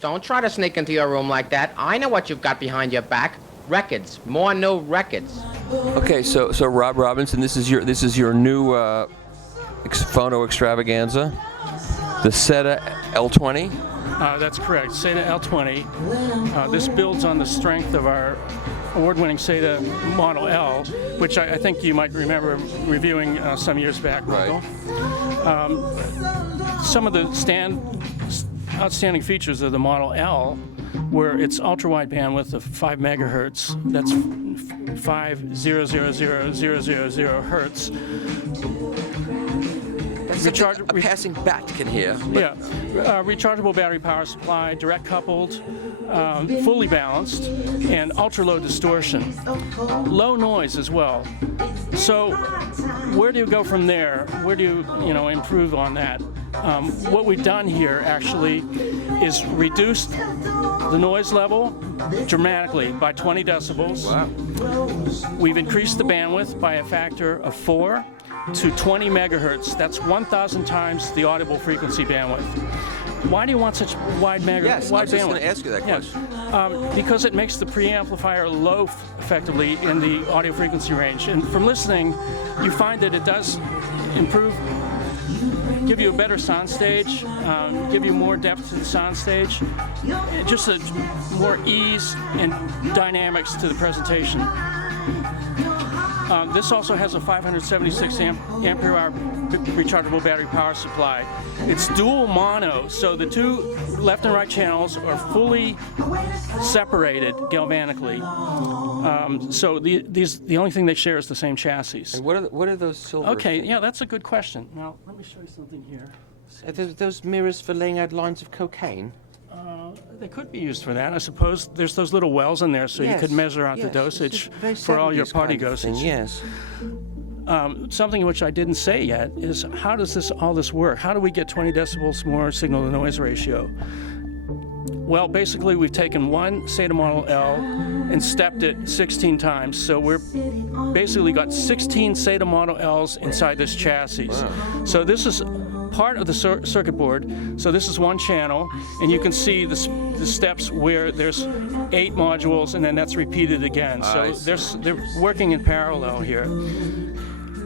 Don't try to sneak into your room like that. I know what you've got behind your back. Records. More new records. Okay, so Rob Robinson, this is your new Phono extravaganza, the SETA L20. That's correct, SETA L20. This builds on the strength of our award-winning SETA Model L, which I think you might remember reviewing some years back, Michael. Right. Some of the outstanding features of the Model L were its ultra-wide bandwidth of 5 megahertz. That's 5,000,000 hertz. A passing bat can hear. Yeah, rechargeable battery power supply, direct coupled, fully balanced, and ultra-low distortion. Low noise as well. So where do you go from there? Where do you improve on that? What we've done here actually is reduced the noise level dramatically by 20 decibels. Wow. We've increased the bandwidth by a factor of 4 to 20 megahertz. That's 1,000 times the audible frequency bandwidth. Why do you want such wide bandwidth? Yes, I was just going to ask you that question. Because it makes the preamplifier low effectively in the audio frequency range. And from listening, you find that it does improve, give you a better sound stage, give you more depth to the sound stage, just a more ease and dynamics to the presentation. This also has a 576 ampere hour rechargeable battery power supply. It's dual mono, so the two left and right channels are fully separated galvanically. So the only thing they share is the same chassis. And what are those silver? Okay, yeah, that's a good question. Now let me show you something here. Are those mirrors for laying out lines of cocaine? They could be used for that. I suppose there's those little wells in there, so you could measure out the dosage for all your party dosage. Yes. Something which I didn't say yet is how does all this work? How do we get 20 decibels more signal-to-noise ratio? Well, basically, we've taken one SETA Model L and stepped it 16 times. So we're basically got 16 SETA Model Ls inside this chassis. Wow. So this is part of the circuit board. So this is one channel, and you can see the steps where there's 8 modules, and then that's repeated again. So they're working in parallel here.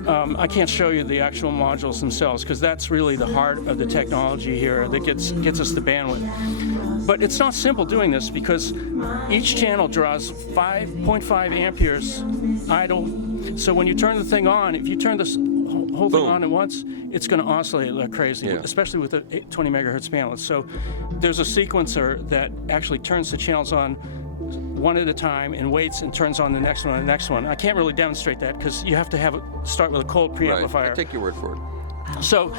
I can't show you the actual modules themselves because that's really the heart of the technology here that gets us the bandwidth. But it's not simple doing this because each channel draws 5.5 amperes idle. So when you turn the thing on, if you turn this whole thing on at once, it's going to oscillate like crazy, especially with the 20 megahertz bandwidth. So there's a sequencer that actually turns the channels on one at a time and waits and turns on the next one and the next one. I can't really demonstrate that because you have to start with a cold preamplifier. Right. I take your word for it. So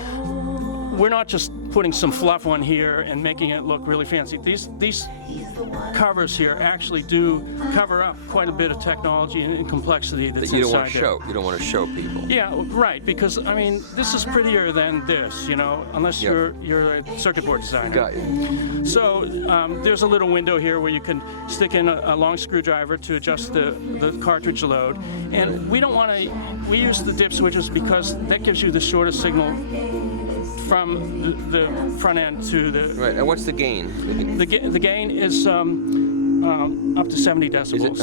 we're not just putting some fluff on here and making it look really fancy. These covers here actually do cover up quite a bit of technology and complexity that's that you don't inside want to show. You don't want to show people. Yeah, right. Because I mean, this is prettier than this, unless you're a circuit board designer. Got you. So there's a little window here where you can stick in a long screwdriver to adjust the cartridge load. And we don't want to. We use the dip switches because that gives you the shortest signal from the front end to the... Right, and what's the gain? The gain is up to 70 decibels. Is it,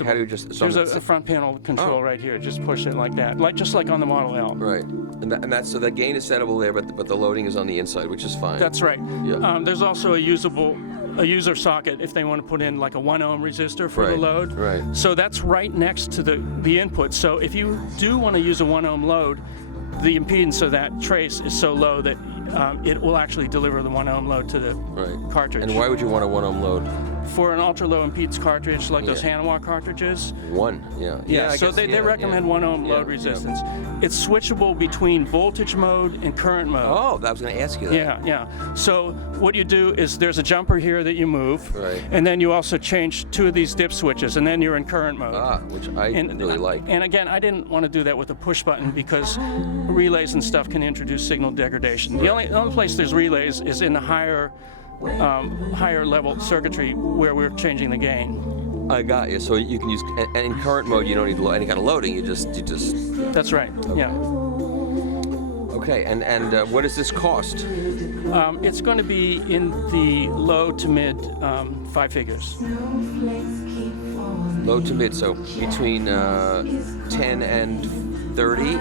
and how do you adjust? There's a front panel control right here. Just push it like that, just like on the Model L. Right, and that's so the gain is settable there, but the loading is on the inside, which is fine. That's right. Yeah. There's also a user socket if they want to put in like a 1 ohm resistor for the load. Right. So that's right next to the input. So if you do want to use a 1 ohm load, the impedance of that trace is so low that it will actually deliver the 1 ohm load to the cartridge. And why would you want a 1 ohm load? For an ultra-low impedance cartridge like those Hanwha cartridges. So they recommend 1 ohm load resistance. It's switchable between voltage mode and current mode. Oh, I was going to ask you that. Yeah. So what you do is there's a jumper here that you move, and then you also change 2 of these dip switches, and then you're in current mode. Which I really like. And again, I didn't want to do that with a push button because relays and stuff can introduce signal degradation. The only place there's relays is in the higher level circuitry where we're changing the gain. I got you. So you can use, and in current mode, you don't need any kind of loading. You just. That's right. Okay. Yeah. Okay, and what does this cost? It's going to be in the low to mid 5 figures. Low to mid, so between 10 and 30?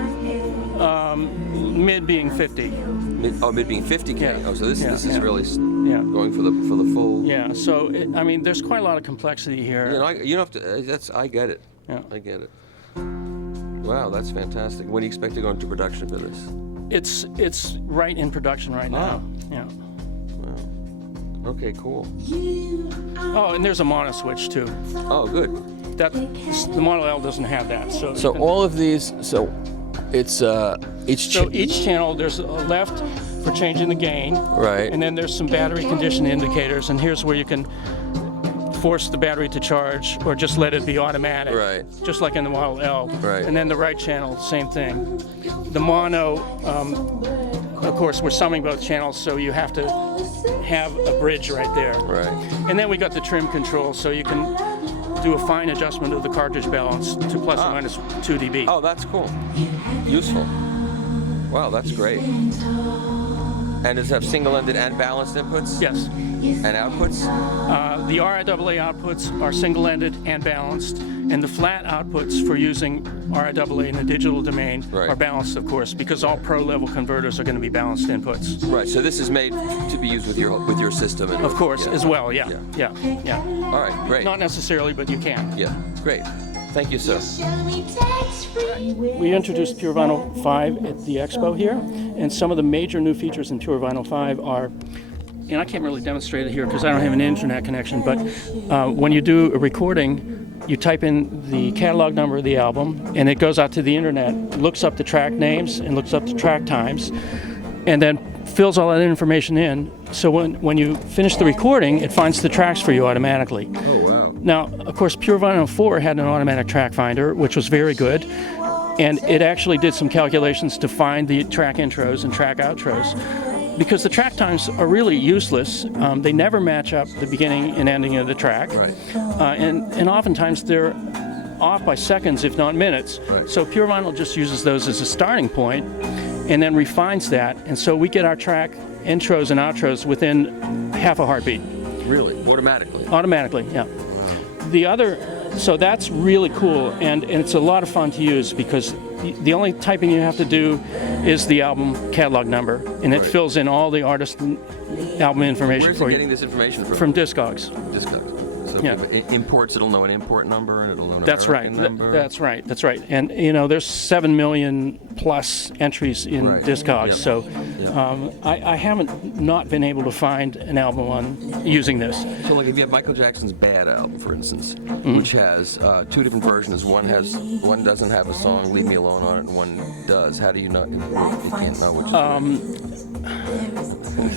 Mid being 50. Mid being 50K. Yeah. Oh, so this is really Yeah. going for the full. Yeah. So I mean, there's quite a lot of complexity here. You don't have to. I get it. Yeah. I get it. Wow, that's fantastic. When do you expect to go into production for this? It's right in production right now. Yeah. Wow. Okay, cool. Oh, and there's a mono switch too. Oh, good. The Model L doesn't have that. So all of these. So it's each channel, there's a left for changing the gain. Right. And then there's some battery condition indicators, and here's where you can force the battery to charge or just let it be automatic. Right. Just like in the Model L. Right. And then the right channel, same thing. The mono, of course, we're summing both channels, so you have to have a bridge right there. Right. And then we got the trim control, so you can do a fine adjustment of the cartridge balance to plus or minus 2 dB. Oh, that's cool. Useful. Wow, that's great. And does it have single-ended and balanced inputs? Yes. And outputs? The RIAA outputs are single-ended and balanced, and the flat outputs for using RIAA in the digital domain are balanced, of course, because all pro-level converters are going to be balanced inputs. Right. So this is made to be used with your system. And of course, as well. Yeah. All right. Great. Not necessarily, but you can. Yeah. Great. Thank you, sir. We introduced Pure Vinyl 5 at the Expo here, and some of the major new features in Pure Vinyl 5 are, and I can't really demonstrate it here because I don't have an internet connection, but when you do a recording, you type in the catalog number of the album, and it goes out to the internet, looks up the track names and looks up the track times, and then fills all that information in. So when you finish the recording, it finds the tracks for you automatically. Oh, wow. Now, of course, Pure Vinyl 4 had an automatic track finder, which was very good, and it actually did some calculations to find the track intros and track outros. Because the track times are really useless. They never match up the beginning and ending of the track. Right. And oftentimes they're off by seconds, if not minutes. Right. So Pure Vinyl just uses those as a starting point and then refines that. And so we get our track intros and outros within half a heartbeat. Really? Automatically? Automatically, yeah. So that's really cool, and it's a lot of fun to use because the only typing you have to do is the album catalog number, and it fills in all the artist and album information Where's for it you. getting this information from? From Discogs. Discogs. So Yeah. if it imports, it'll know an import number, and it'll know an That's right. American number. That's right. That's right. And there's 7 million plus entries in Discogs. Yep. So I haven't not been able to find an album on using this. So, like, if you have Michael Jackson's Bad album, for instance, which has 2 different versions. One doesn't have a song "Leave Me Alone" on it, and one does. How do you not? You can't know which.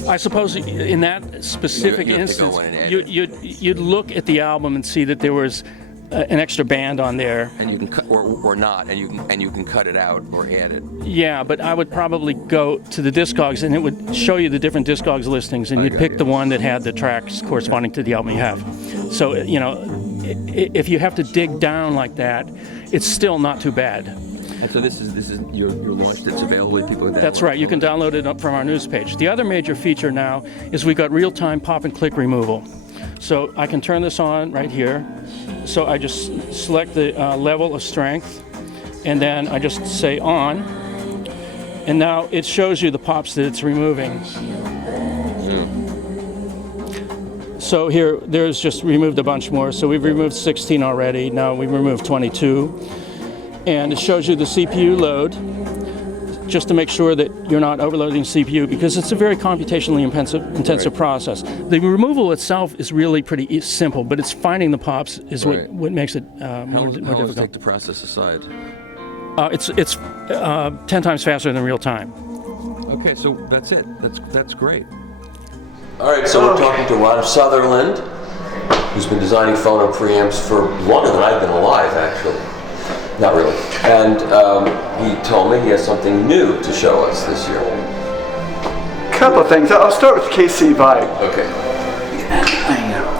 I suppose in that specific You have to go instance, in and edit. you'd look at the album and see that there was an extra band on there. And you can cut or not, and you can cut it out or add it. Yeah, but I would probably go to the Discogs, and it would show you the different Discogs listings, and you'd pick the one that had the tracks corresponding to the album you have. So if you have to dig down like that, it's still not too bad. And so this is your launch that's available to people. That's right. You can download it up from our news page. The other major feature now is we got real-time pop and click removal. So I can turn this on right here. So I just select the level of strength, and then I just say on, and now it shows you the pops that it's removing. So here, there's just removed a bunch more. So we've removed 16 already. Now we've removed 22. And it shows you the CPU load, just to make sure that you're not overloading CPU, because it's a very computationally intensive process. The removal itself is really pretty simple, but it's finding the pops is what makes it more difficult. How long does it take to process aside? It's 10 times faster than real time. Okay, so that's it. That's great. All right, so we're talking to Rob Sutherland, who's been designing phono preamps for longer than I've been alive, actually. Not really. And he told me he has something new to show us this year. Couple of things. I'll start with KC Vibe. Okay.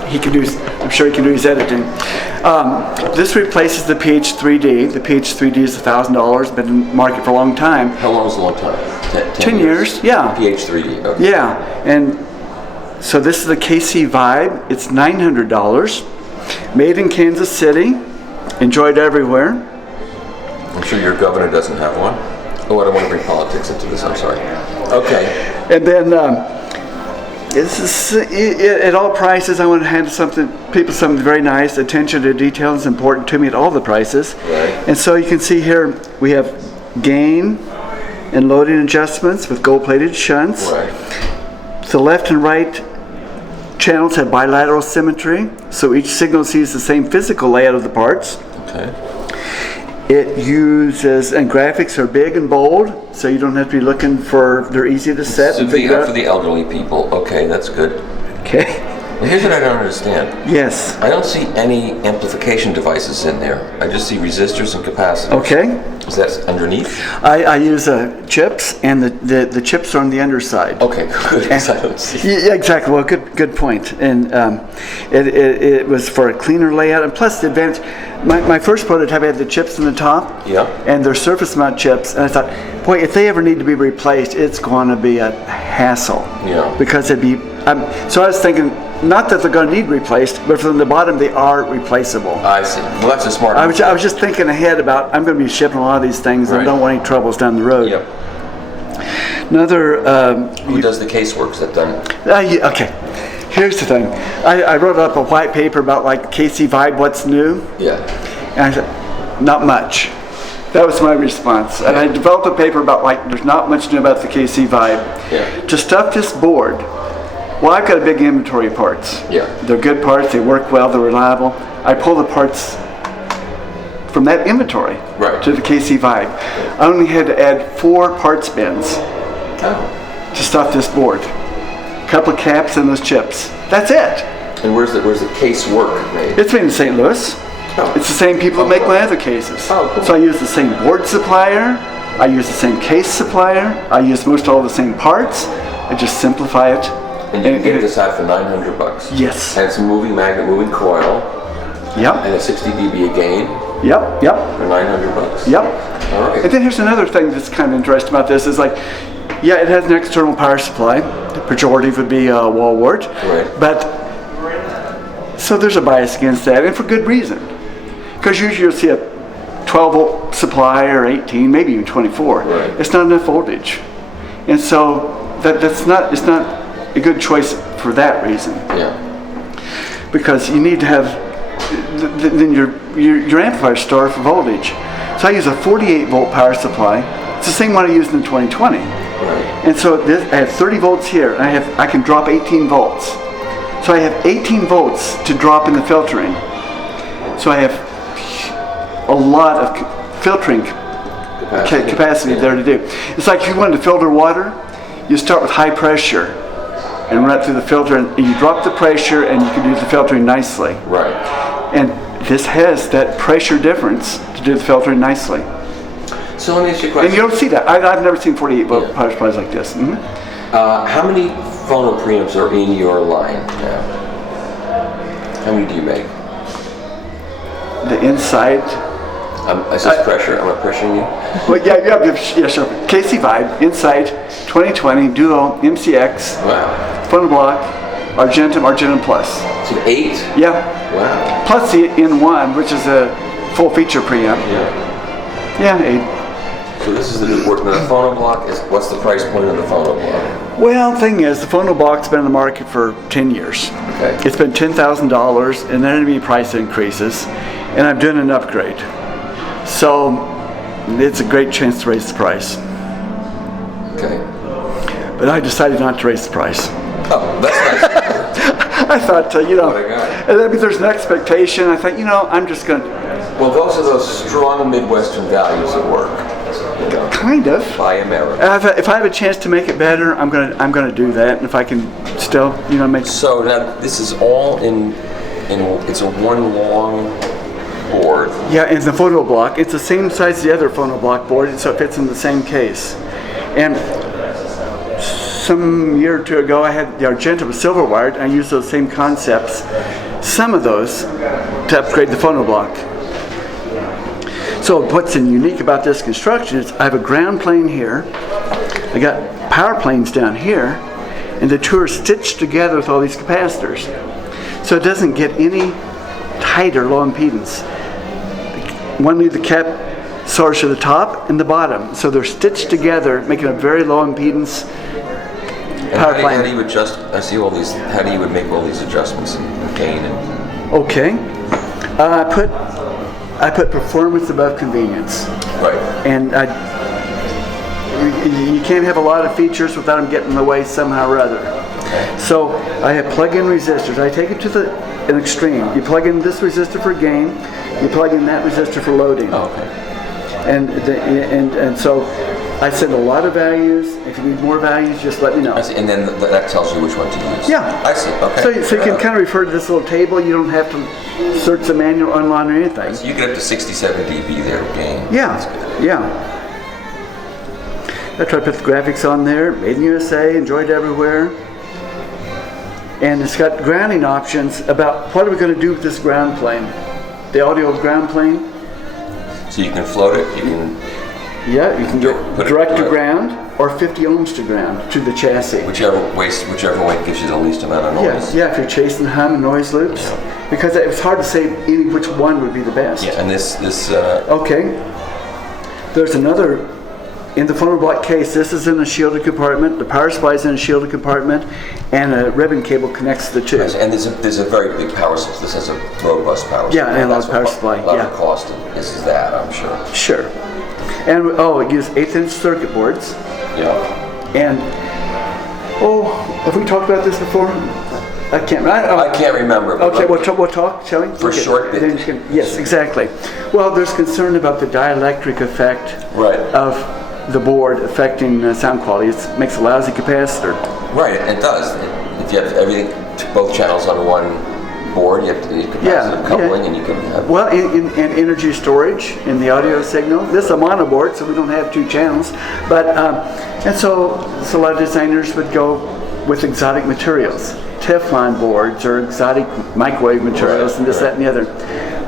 he can do. I'm sure he can do his editing. This replaces the PH3D. The PH3D is $1,000. Been in the market for a long time. How long is a long time? 10 years. Yeah. PH3D. Okay. Yeah, and so this is the KC Vibe. It's $900. Made in Kansas City. Enjoyed everywhere. I'm sure your governor doesn't have one. Oh, I don't want to bring politics into this. I'm sorry. Okay. And then this is at all prices. I want to hand something very nice. Attention to detail is important to me at all the prices. Right. And so you can see here we have gain and loading adjustments with gold-plated shunts. Right. The left and right channels have bilateral symmetry, so each signal sees the same physical layout of the parts. Okay. It uses, and graphics are big and bold, so you don't have to be looking for, they're easy to set So and figure out. for the elderly people. Okay, that's good. Okay. Well, here's what I don't understand. Yes. I don't see any amplification devices in there. I just see resistors and capacitors. Okay. Is that underneath? I use chips, and the chips are on the underside. Okay, good. Because I don't see. Yeah, exactly. Well, good point. And it was for a cleaner layout, and plus the advantage. My first prototype had the chips in the top. Yeah. And they're surface mount chips, and I thought, boy, if they ever need to be replaced, it's going to be a hassle. Yeah. Because it'd be. So I was thinking, not that they're going to need replaced, but from the bottom they are replaceable. I see. Well, that's a smart. I was just thinking ahead about I'm going to be shipping a lot of these things, and I Right. don't want any troubles down the road. Yep. Another. Who does the casework? Is that done? Okay. Here's the thing. I wrote up a white paper about like KC Vibe, what's new, Yeah. and I said, not much. That was my response. And I developed a paper about like there's not much new about the KC Vibe. Yeah. To stuff this board, well, I've got a big inventory of parts. Yeah. They're good parts. They work well. They're reliable. I pull the parts from that inventory Right. to the KC Vibe. I only had to add 4 parts bins Oh. to stuff this board. Couple of caps and those chips. That's it. And where's the case work made? It's made in St. Louis. Oh. It's the same people that make cool. my other cases. Oh, cool. So I use the same board supplier. I use the same case supplier. I use most all the same parts. I just simplify it. And you can get this out for $900. Yes. And it's a moving magnet, moving coil, Yep. and a 60 dB gain Yep. Yep. for $900. Yep. All right. And then here's another thing that's kind of interesting about this is like, yeah, it has an external power supply. The pejorative would be wall wart. Right. But so there's a bias against that, and for good reason. Because usually you'll see a 12 volt supply or 18, maybe even 24. Right. It's not enough voltage, and so it's not a good choice for that reason. Yeah. Because you need to have then your amplifier store for voltage. So I use a 48 volt power supply. It's the same one I used in 2020. Right. And so I have 30 volts here, and I can drop 18 volts. So I have 18 volts to drop in the filtering. So I have a lot of filtering capacity there to do. It's like if you wanted to filter water, you start with high pressure and run it through the filter, and you drop the pressure, and you can do the filtering nicely. Right. And this has that pressure difference to do the filtering nicely. So let me ask you a And question. you don't see that. I've never seen 48 volt power supplies like this. Mm-hmm. How many Phono preamps are in your line now? How many do you make? The inside. Is this pressure? Am I pressuring you? Well, yeah, sure. KC Vibe, Insight, 2020, Duo, MCX, Wow. Phono Block, Argentum Plus. So 8? Yeah. Wow. Plus the N1, which is a full feature preamp. Yeah. Yeah, 8. So this is the new work. Now the Phono Block is, what's the price point of the Phono Block? Well, the thing is, the Phono Block's been in the market for 10 years. Okay. It's been $10,000, and then any price increases, and I'm doing an upgrade. So it's a great chance to raise the price. Okay. But I decided not to raise the price. Oh, that's nice. I thought, Oh my God. and then there's an expectation. I thought, I'm just going to, Well, those are those strong Midwestern values at work. You know, kind of. buy America. If I have a chance to make it better, I'm gonna do that. And if I can still, make. So now this is all in it's a one long board. Yeah, and the Phono Block. It's the same size as the other Phono Block board, so it fits in the same case. And some year or two ago, I had the Argenta with silver wired, and I used those same concepts, some of those, to upgrade the phono block. So what's unique about this construction is I have a ground plane here, I got power planes down here, and the two are stitched together with all these capacitors. So it doesn't get any tighter low impedance. One lead the cap source at the top and the bottom. So they're stitched together, making a very low impedance power plane. How do you adjust, I see all these, how do you would make all these adjustments in gain and... Okay. I put performance above convenience. Right. And you can't have a lot of features without them getting in the way somehow or other. Okay. So I have plug-in resistors. I take it to an extreme. You plug in this resistor for gain, you plug in that resistor for loading. Oh, okay. And so I send a lot of values. If you need more values, just let me know. I see. And then that tells you which one to use. Yeah. I see. Okay. So you can kind of refer to this little table. You don't have to search the manual online or anything. So you get up to 67 dB there of gain. Yeah. Yeah. I try to put the graphics on there. Made in USA, enjoyed everywhere. And it's got grounding options about what are we going to do with this ground plane. The audio ground plane. So you can float it, you can... Yeah, you can get put it direct to right. ground or 50 ohms to ground to the chassis. Whichever way gives you the least amount of noise. Yeah, if you're chasing hum and noise loops. Yeah. Because it's hard to say which one would be the best. Yeah, and this Okay. There's another, in the phono block case, this is in a shielded compartment, the power supply is in a shielded compartment, and a ribbon cable connects the two. and there's a very big power supply. This has a robust power supply. Yeah, analog That's power a supply, lot yeah. of cost in this is that, I'm sure. Sure. And it uses 1/8" circuit boards. Yeah. And, have we talked about this before? I can't remember. I can't remember. But Okay, we'll talk, shall we? For Okay. short bit. Then you can, yes, exactly. Well, there's concern about the dielectric effect Right. of the board affecting sound quality. It makes a lousy capacitor. Right, it does. If you have everything, both channels on one board, you have to need capacitive coupling, and you can have... Well, in energy storage in the audio signal. This is a mono board, so we don't have two channels. But and so a lot of designers would go with exotic materials, Teflon boards or exotic microwave materials, and this, that, and the other.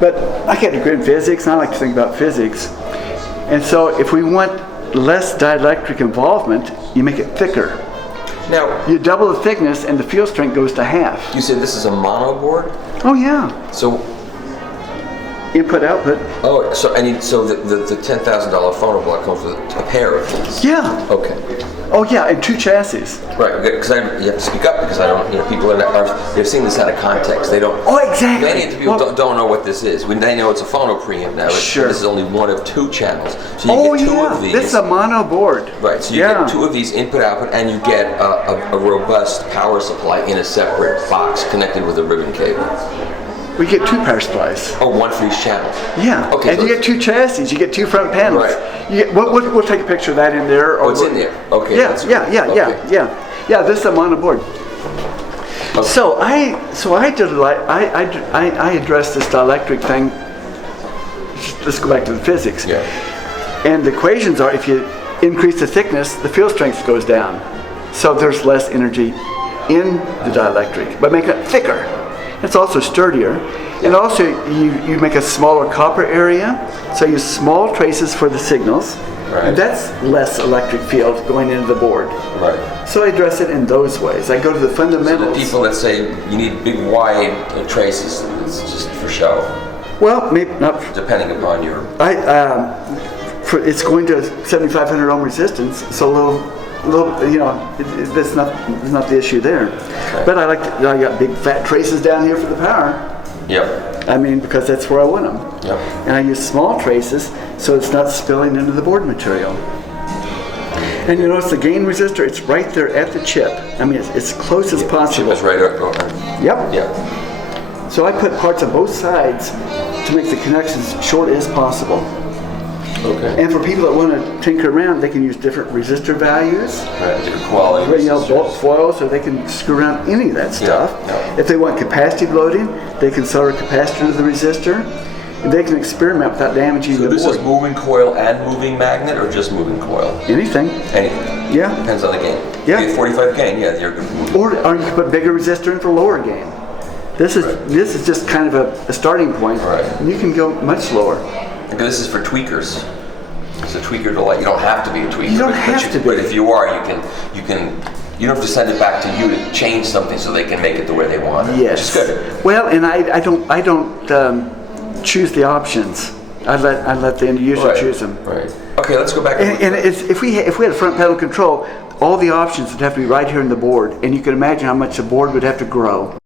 But I got a degree in physics, and I like to think about physics. And so if we want less dielectric involvement, you make it thicker. Now, You double the thickness, and the field strength goes to half. you said this is a mono board? Oh yeah, So, input output. so the $10,000 phono block comes with a pair of these? Yeah. Okay. Oh yeah, and two chassis. Right, because you have to speak up because I don't, people they've seen this out of context. They don't. Oh, exactly. Many of the people Well- don't know what this is. They know it's a phono preamp now. Sure. This is only one of two channels. So you get two of these. This is a mono board. Right, so you get two of these input-output, and you get a robust power supply in a separate box connected with a ribbon cable. We get two power supplies. Oh, one for each channel. Yeah, Okay, and so you get two chassis. You get two front panels. Right. You get, we'll take a picture of that in there. Oh, it's in there. Okay. Yeah, that's yeah, good. yeah, Okay. yeah. This is a mono board. Okay. So I did I addressed this dielectric thing. Let's go back to the physics. Yeah. And the equations are if you increase the thickness, the field strength goes down. So there's less energy in the dielectric, but make it thicker. It's also sturdier. And also you make a smaller copper area, so you use small traces for the signals. Right. And that's less electric field going into the board. Right. So I address it in those ways. I go to the So fundamentals. the people that say you need big wide traces, it's just for show, Well, maybe not. depending upon your... It's going to 7,500 ohm resistance, so that's not the issue there. Okay. But I got big fat traces down here for the power. Yep. I mean, because that's where I want them. Yep. And I use small traces so it's not spilling into the board material. And you notice the gain resistor, it's right there at the chip. I mean, it's as close as Chip possible. is right over. Yep. Yep. So I put parts on both sides to make the connections short as possible. Okay. And for people that want to tinker around, they can use different resistor values. Right, different quality. Bulk foils, or they can screw around any of that stuff. yeah. If they want capacitive loading, they can solder a capacitor to the resistor. And they can experiment without damaging So the this board. is moving coil and moving magnet, or just moving coil? Anything. Anything. Yeah. Depends on the gain. Yeah. If you have 45 gain, yeah, you're good. Or you can put bigger resistor in for lower gain. This is just kind of a starting point. Right. And you can go much lower. Okay, this is for tweakers. It's a tweaker delight. You don't have to be a tweaker. You don't have to be. But if you are, you don't have to send it back to you to change something so they can make it the way they want it. Yes. Which is good. Well, and I don't choose the options. I let the end user choose them. Right. Okay, let's go back. And if we had a front panel control, all the options would have to be right here in the board, and you can imagine how much the board would have to grow.